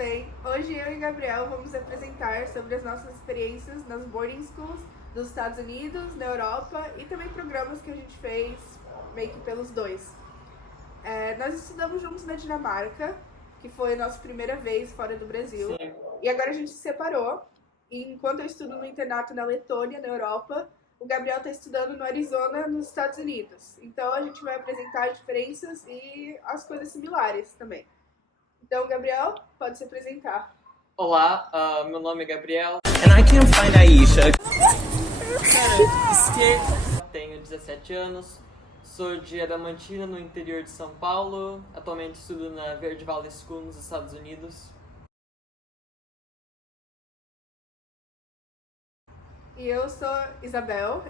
bem? Hoje eu e Gabriel vamos apresentar sobre as nossas experiências nas boarding schools dos Estados Unidos, na Europa e também programas que a gente fez meio que pelos dois. Nós estudamos juntos na Dinamarca, que foi a nossa primeira vez fora do Brasil. Sim. E agora a gente se separou. E enquanto eu estudo no internato na Letônia, na Europa, o Gabriel está estudando no Arizona, nos Estados Unidos. Então a gente vai apresentar as diferenças e as coisas similares também. Então, Gabriel, pode se apresentar. Olá, meu nome é Gabriel. And I can't find Aisha. Tenho 17 anos, sou de Adamantina, no interior de São Paulo. Atualmente estudo na Verde Valley School, nos Estados Unidos. E eu sou Isabel.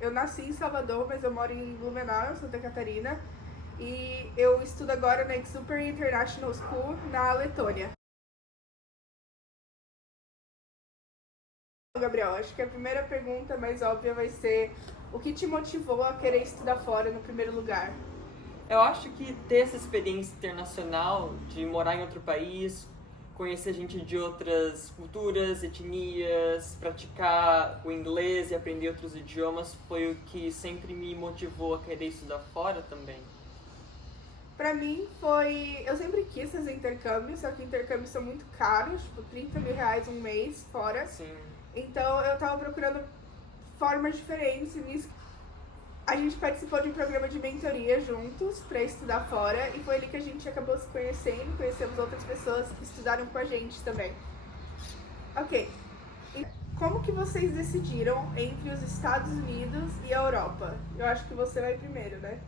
Eu nasci em Salvador, mas eu moro em Blumenau, Santa Catarina. E eu estudo agora na Super International School, na Letônia. Gabriel, acho que a primeira pergunta mais óbvia vai ser: o que te motivou a querer estudar fora no primeiro lugar? Eu acho que ter essa experiência internacional de morar em outro país, conhecer gente de outras culturas, etnias, praticar o inglês e aprender outros idiomas foi o que sempre me motivou a querer estudar fora também. Pra mim foi... Eu sempre quis fazer intercâmbio, só que intercâmbios são muito caros, tipo 30 mil reais um mês fora. Sim. Então eu tava procurando formas diferentes e nisso a gente participou de um programa de mentoria juntos pra estudar fora e foi ali que a gente acabou se conhecendo, conhecemos outras pessoas que estudaram com a gente também. Ok, e como que vocês decidiram entre os Estados Unidos e a Europa? Eu acho que você vai primeiro, né?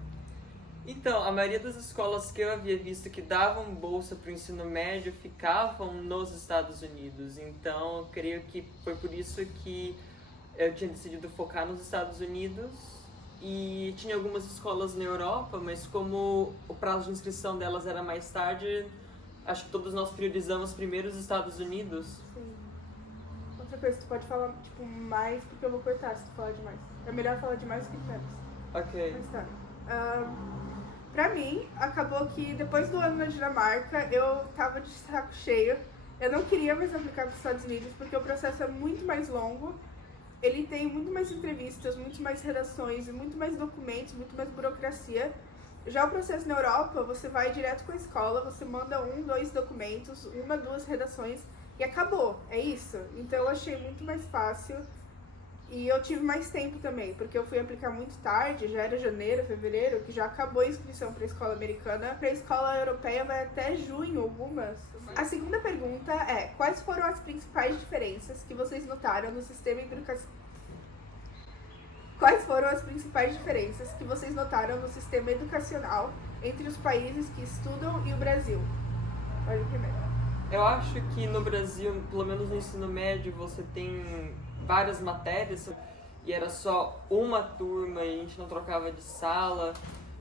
Então, a maioria das escolas que eu havia visto que davam bolsa para o ensino médio ficavam nos Estados Unidos. Então, eu creio que foi por isso que eu tinha decidido focar nos Estados Unidos. E tinha algumas escolas na Europa, mas como o prazo de inscrição delas era mais tarde, acho que todos nós priorizamos primeiro os Estados Unidos. Sim. Outra coisa, tu pode falar tipo mais, porque eu vou cortar se tu falar demais. É melhor falar demais do que menos. Ok. Mas tá. Pra mim, acabou que depois do ano na Dinamarca, eu tava de saco cheio. Eu não queria mais aplicar para os Estados Unidos, porque o processo é muito mais longo. Ele tem muito mais entrevistas, muito mais redações, muito mais documentos, muito mais burocracia. Já o processo na Europa, você vai direto com a escola, você manda 1, 2 documentos, 1, 2 redações e acabou, é isso. Então eu achei muito mais fácil e eu tive mais tempo também, porque eu fui aplicar muito tarde, já era janeiro, fevereiro, que já acabou a inscrição para a escola americana. Para a escola europeia vai até junho, algumas. A segunda pergunta é: quais foram as principais diferenças que vocês notaram no sistema educacional? Quais foram as principais diferenças que vocês notaram no sistema educacional entre os países que estudam e o Brasil? Pode ir primeiro. Eu acho que no Brasil, pelo menos no ensino médio, você tem várias matérias e era só uma turma e a gente não trocava de sala.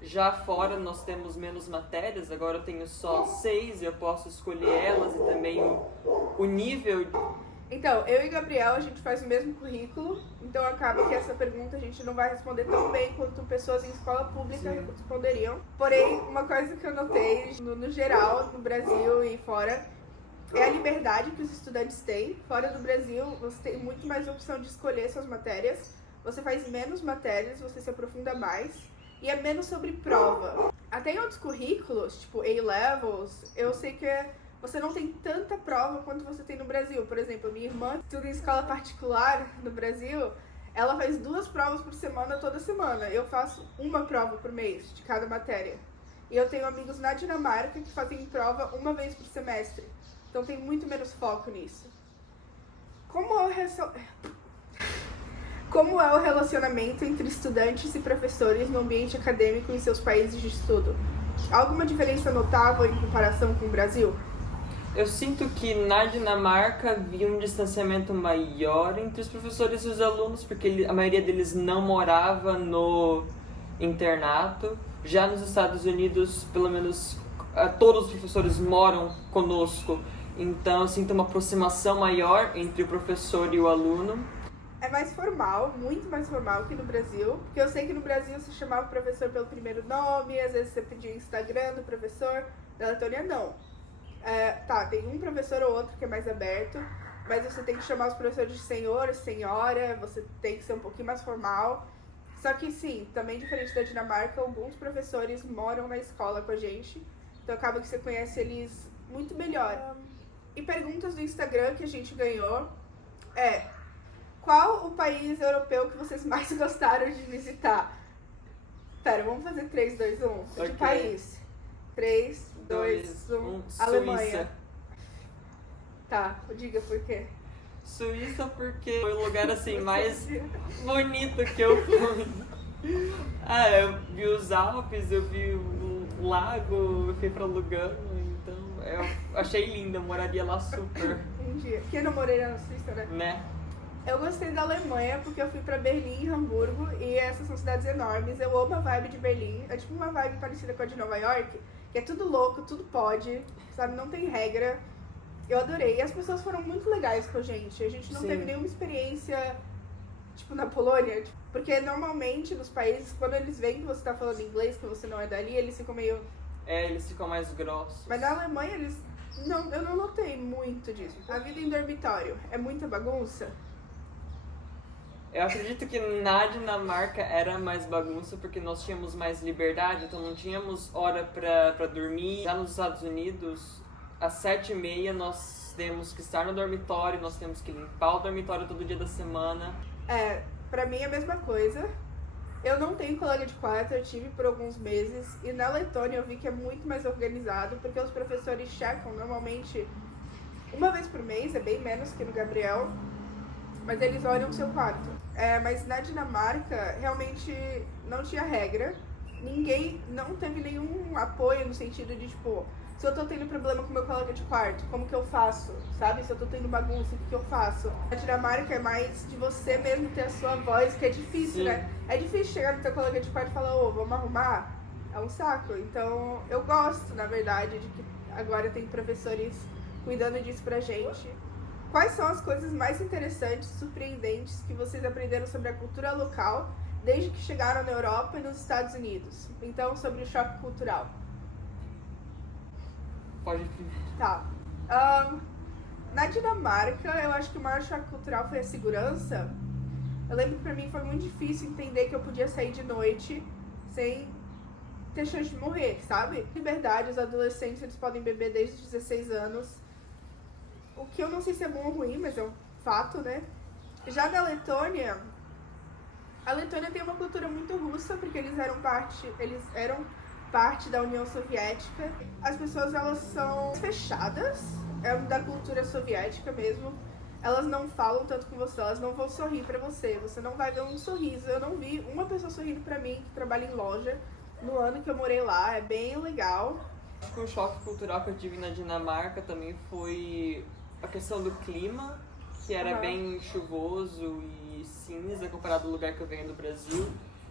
Já fora nós temos menos matérias, agora eu tenho só 6 e eu posso escolher elas e também o nível. Então, eu e Gabriel, a gente faz o mesmo currículo, então acaba que essa pergunta a gente não vai responder tão bem quanto pessoas em escola pública responderiam. Porém, uma coisa que eu notei, no geral, no Brasil e fora, é a liberdade que os estudantes têm. Fora do Brasil, você tem muito mais opção de escolher suas matérias, você faz menos matérias, você se aprofunda mais e é menos sobre prova. Até em outros currículos, tipo A-Levels, eu sei que você não tem tanta prova quanto você tem no Brasil. Por exemplo, minha irmã estuda em escola particular no Brasil, ela faz 2 provas por semana, toda semana. Eu faço 1 prova por mês de cada matéria. E eu tenho amigos na Dinamarca que fazem prova 1 vez por semestre. Então tem muito menos foco nisso. Como é o relacionamento entre estudantes e professores no ambiente acadêmico em seus países de estudo? Há alguma diferença notável em comparação com o Brasil? Eu sinto que na Dinamarca havia um distanciamento maior entre os professores e os alunos, porque a maioria deles não morava no internato. Já nos Estados Unidos, pelo menos todos os professores moram conosco, então eu sinto uma aproximação maior entre o professor e o aluno. é mais formal, muito mais formal que no Brasil. Porque eu sei que no Brasil você chamava o professor pelo primeiro nome, às vezes você pedia o Instagram do professor. Na Letônia, não. Tem um professor ou outro que é mais aberto, mas você tem que chamar os professores de senhor, senhora, você tem que ser um pouquinho mais formal. Só que sim, também diferente da Dinamarca, alguns professores moram na escola com a gente, então acaba que você conhece eles muito melhor. E perguntas do Instagram que a gente ganhou qual o país europeu que vocês mais gostaram de visitar? Pera, vamos fazer 3, 2, 1. Okay. De país. 3, 2, 1. Alemanha. Suíça. Tá, diga por quê. Suíça porque foi o lugar assim mais bonito que eu fui. Eu vi os Alpes, eu vi o lago, eu fui pra Lugano, então eu achei lindo, eu moraria lá super. Entendi. Porque eu não morei na Suíça, né? Eu gostei da Alemanha porque eu fui pra Berlim e Hamburgo e essas são cidades enormes. Eu amo a vibe de Berlim, é tipo uma vibe parecida com a de Nova York, que é tudo louco, tudo pode, sabe? Não tem regra. Eu adorei. E as pessoas foram muito legais com a gente não Sim. teve nenhuma experiência, tipo, na Polônia. Porque normalmente nos países, quando eles veem que você tá falando inglês, que você não é dali, eles ficam meio... Eles ficam mais grossos. Mas na Alemanha eles... Não, eu não notei muito disso. A vida em dormitório é muita bagunça? Eu acredito que na Dinamarca era mais bagunça porque nós tínhamos mais liberdade, então não tínhamos hora pra dormir. Já nos Estados Unidos, às 7h30 nós temos que estar no dormitório, nós temos que limpar o dormitório todo dia da semana. Pra mim é a mesma coisa. Eu não tenho colega de quarto, eu tive por alguns meses. E na Letônia eu vi que é muito mais organizado, porque os professores checam normalmente uma vez por mês, é bem menos que no Gabriel. Mas eles olham o seu quarto. Mas na Dinamarca, realmente não tinha regra. Ninguém, não teve nenhum apoio no sentido de, tipo, se eu tô tendo problema com meu colega de quarto, como que eu faço? Sabe? Se eu tô tendo bagunça, o que eu faço? Na Dinamarca é mais de você mesmo ter a sua voz, que é difícil, Sim. né? É difícil chegar no teu colega de quarto e falar, vamos arrumar? É um saco. Então, eu gosto, na verdade, de que agora tem professores cuidando disso pra gente. Quais são as coisas mais interessantes, surpreendentes que vocês aprenderam sobre a cultura local desde que chegaram na Europa e nos Estados Unidos? Então, sobre o choque cultural. Pode. Tá. Na Dinamarca, eu acho que o maior choque cultural foi a segurança. Eu lembro que pra mim foi muito difícil entender que eu podia sair de noite sem ter chance de morrer, sabe? Liberdade, os adolescentes eles podem beber desde os 16 anos. O que eu não sei se é bom ou ruim, mas é um fato, né? Já na Letônia, a Letônia tem uma cultura muito russa, porque eles eram parte da União Soviética. As pessoas, elas são fechadas, é da cultura soviética mesmo. Elas não falam tanto com você, elas não vão sorrir pra você, você não vai ver um sorriso. Eu não vi uma pessoa sorrindo pra mim que trabalha em loja no ano que eu morei lá, é bem legal. Acho que o choque cultural que eu tive na Dinamarca também foi a questão do clima, que era bem chuvoso e cinza comparado ao lugar que eu venho do Brasil.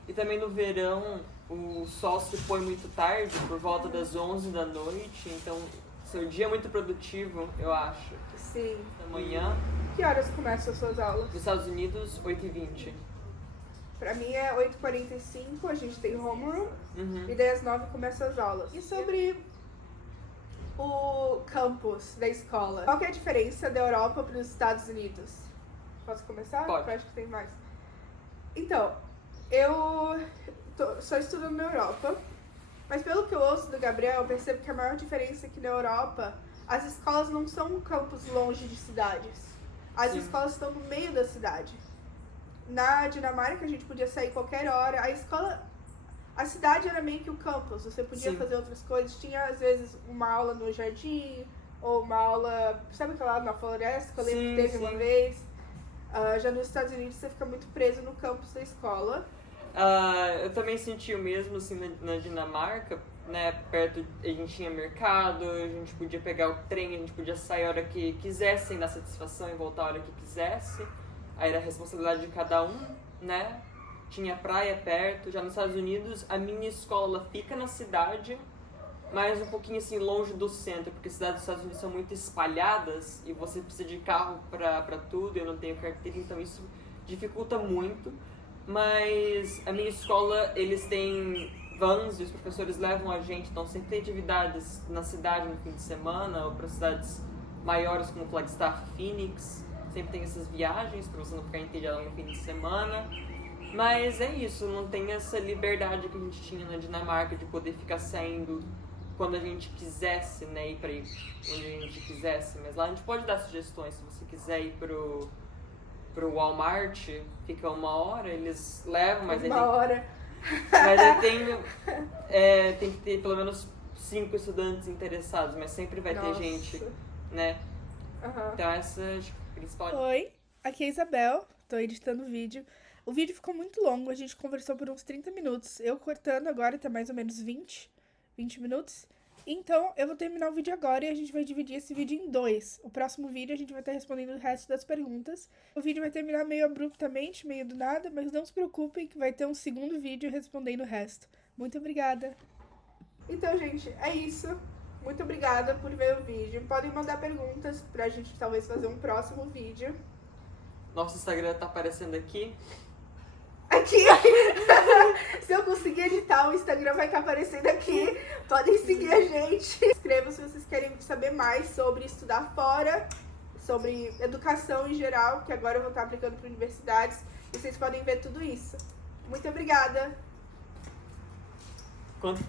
E também no verão o sol se põe muito tarde, por volta das 11 da noite, então seu dia é muito produtivo, eu acho. Sim. Da manhã. Que horas começam as suas aulas? Nos Estados Unidos, 8h20. Pra mim é 8h45, a gente tem homeroom, Uhum. e daí às 9 começam as aulas. E sobre o campus da escola, qual que é a diferença da Europa para os Estados Unidos? Posso começar? Pode. Eu acho que tem mais. Então, eu só estudando na Europa, mas pelo que eu ouço do Gabriel, eu percebo que a maior diferença é que na Europa, as escolas não são campos longe de cidades. As Sim. escolas estão no meio da cidade. Na Dinamarca, a gente podia sair qualquer hora. A cidade era meio que o campus. Você podia Sim. fazer outras coisas. Tinha, às vezes, uma aula no jardim, ou uma aula... Sabe aquela aula na floresta que eu lembro que teve uma vez? Já nos Estados Unidos, você fica muito preso no campus da escola. Eu também senti o mesmo assim na Dinamarca, né? Perto a gente tinha mercado, a gente podia pegar o trem, a gente podia sair a hora que quisesse, sem dar satisfação e voltar a hora que quisesse. Aí era a responsabilidade de cada um, né? Tinha praia perto. Já nos Estados Unidos, a minha escola fica na cidade, mas um pouquinho assim longe do centro, porque as cidades dos Estados Unidos são muito espalhadas e você precisa de carro pra tudo, eu não tenho carteira, então isso dificulta muito, mas a minha escola, eles têm vans e os professores levam a gente, então sempre tem atividades na cidade no fim de semana, ou para cidades maiores como Flagstaff, Phoenix, sempre tem essas viagens para você não ficar entediado no fim de semana. Mas é isso, não tem essa liberdade que a gente tinha na Dinamarca de poder ficar saindo quando a gente quisesse, né, ir para onde a gente quisesse. Mas lá a gente pode dar sugestões, se você quiser ir pro Walmart, fica 1 hora, eles levam, mas Uma hora. mas aí tem que ter pelo menos 5 estudantes interessados, mas sempre vai ter Nossa. gente, né? Aham. Então essa acho que é a principal. Oi, aqui é a Isabel, tô editando o vídeo. O vídeo ficou muito longo, a gente conversou por uns 30 minutos. Eu cortando agora tá mais ou menos 20 minutos. Então eu vou terminar o vídeo agora e a gente vai dividir esse vídeo em 2. O próximo vídeo a gente vai estar respondendo o resto das perguntas. O vídeo vai terminar meio abruptamente, meio do nada, mas não se preocupem que vai ter um segundo vídeo respondendo o resto. Muito obrigada! Então, gente, é isso. Muito obrigada por ver o vídeo. Podem mandar perguntas pra gente talvez fazer um próximo vídeo. Nosso Instagram tá aparecendo aqui. Aqui! Se eu conseguir editar, o Instagram vai estar aparecendo aqui. Podem seguir a gente. Inscrevam se vocês querem saber mais sobre estudar fora, sobre educação em geral, que agora eu vou estar aplicando para universidades. E vocês podem ver tudo isso. Muito obrigada! Quanto tempo